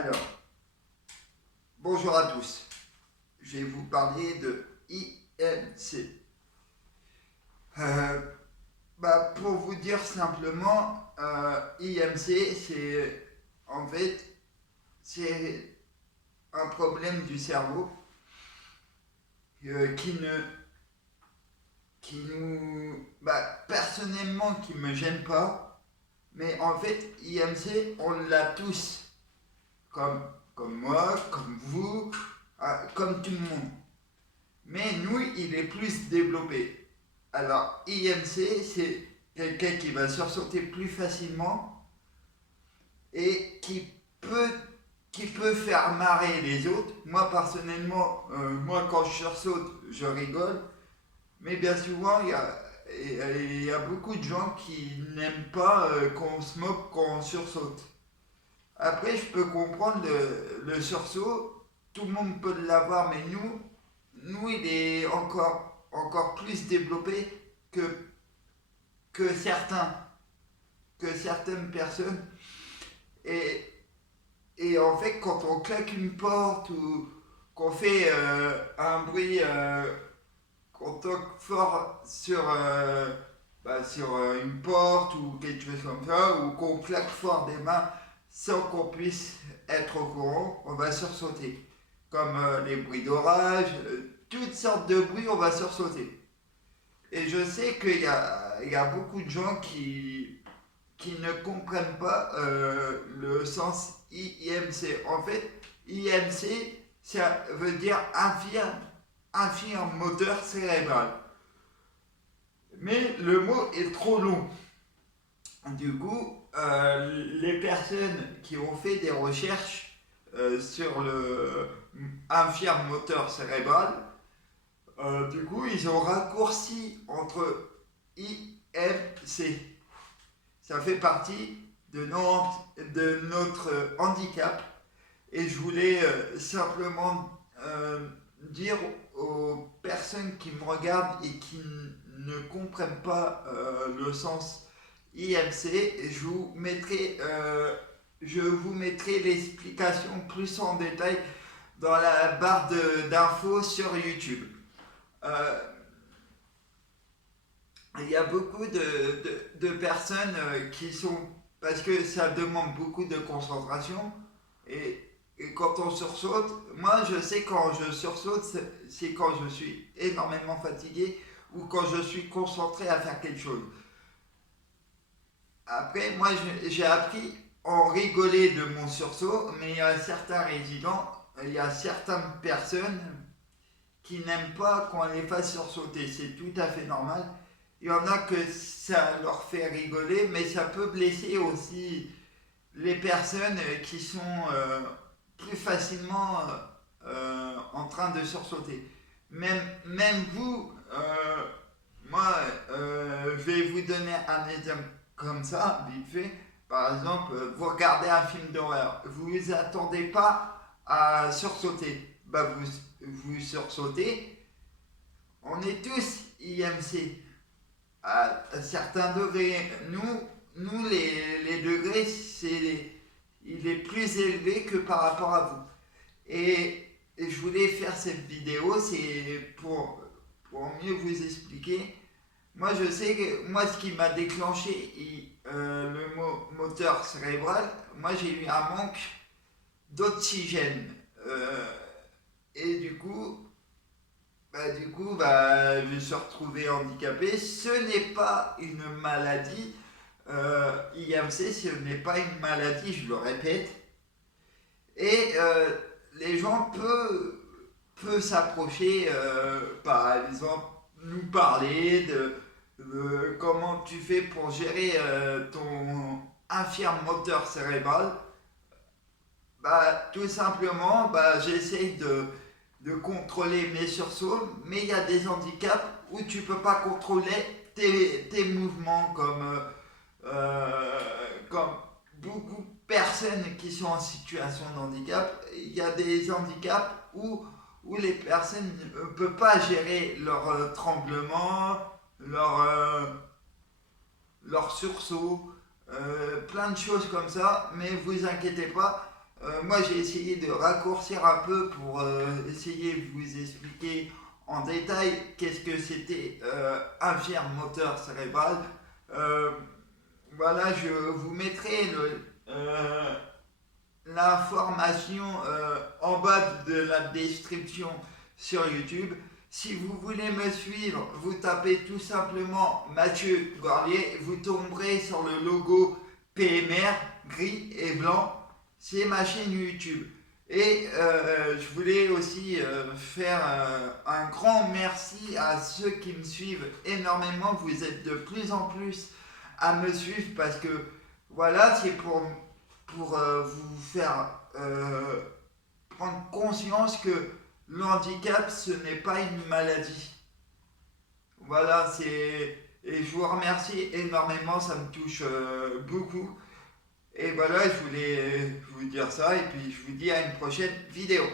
Alors, bonjour à tous. Je vais vous parler de IMC. Euh, pour vous dire simplement, IMC, c'est un problème du cerveau qui ne, qui nous, personnellement, qui me gêne pas. Mais en fait, IMC, on l'a tous, comme, comme moi, comme vous, comme tout le monde. Mais nous, il est plus développé. Alors, IMC, c'est quelqu'un qui va sursauter plus facilement et qui peut faire marrer les autres. Moi, personnellement, quand je sursaute, je rigole. Mais bien souvent, il y a beaucoup de gens qui n'aiment pas qu'on se moque quand on sursaute. Après, je peux comprendre le sursaut. Tout le monde peut l'avoir, mais nous, il est encore plus développé que, que certains, que certaines personnes. Et, et en fait, quand on claque une porte ou qu'on fait un bruit, qu'on toque fort sur une porte ou quelque chose comme ça, ou qu'on claque fort des mains sans qu'on puisse être au courant, on va sursauter. Comme les bruits d'orage, toutes sortes de bruits, on va sursauter. Et je sais il y a beaucoup de gens qui ne comprennent pas le sens IMC. En fait, IMC, ça veut dire infirme moteur cérébral. Mais le mot est trop long. Du coup, les personnes qui ont fait des recherches sur le infirme moteur cérébral, du coup, ils ont raccourci entre IMC. Ça fait partie de notre handicap. Et je voulais simplement dire aux personnes qui me regardent et qui ne comprennent pas le sens IMC, je vous mettrai l'explication plus en détail dans la barre d'infos sur YouTube. Euh, il y a beaucoup de personnes qui sont... Parce que ça demande beaucoup de concentration. Et quand on sursaute, moi je sais quand je sursaute, c'est quand je suis énormément fatigué ou quand je suis concentré à faire quelque chose. Après, moi j'ai appris en rigoler de mon sursaut, mais il y a certains résidents, il y a certaines personnes qui n'aiment pas qu'on les fasse sursauter. C'est tout à fait normal. Il y en a que ça leur fait rigoler, mais ça peut blesser aussi les personnes qui sont plus facilement en train de sursauter. Même vous, moi, je vais vous donner un exemple comme ça, vite fait. Par exemple, vous regardez un film d'horreur, vous ne vous attendez pas à sursauter. Vous sursautez. On est tous IMC à certains degrés. Les degrés, il est plus élevé que par rapport à vous. Et je voulais faire cette vidéo, c'est pour mieux vous expliquer. Moi, je sais que moi, ce qui m'a déclenché le moteur cérébral, moi, j'ai eu un manque d'oxygène. Et je me suis retrouvé handicapé. Ce n'est pas une maladie. IMC, ce n'est pas une maladie, je le répète. Et les gens peuvent s'approcher, par exemple, nous parler de comment tu fais pour gérer ton infirme moteur cérébral. Tout simplement, j'essaye de contrôler mes sursauts, mais il y a des handicaps où tu ne peux pas contrôler tes mouvements comme beaucoup de personnes qui sont en situation de handicap. Il y a des handicaps où les personnes ne peuvent pas gérer leur tremblement, leur sursaut, plein de choses comme ça, mais vous inquiétez pas, Moi, j'ai essayé de raccourcir un peu pour essayer de vous expliquer en détail qu'est-ce que c'était un fier moteur cérébral. Euh, voilà, je vous mettrai l'information en bas de la description sur YouTube. Si vous voulez me suivre, vous tapez tout simplement Mathieu Gorlier, vous tomberez sur le logo PMR gris et blanc, c'est ma chaîne YouTube. Et je voulais aussi faire un grand merci à ceux qui me suivent énormément. Vous êtes de plus en plus à me suivre parce que voilà, c'est pour vous faire prendre conscience que le handicap, ce n'est pas une maladie. Voilà, c'est... Et je vous remercie énormément, ça me touche beaucoup. Et voilà, je voulais vous dire ça, et puis je vous dis à une prochaine vidéo.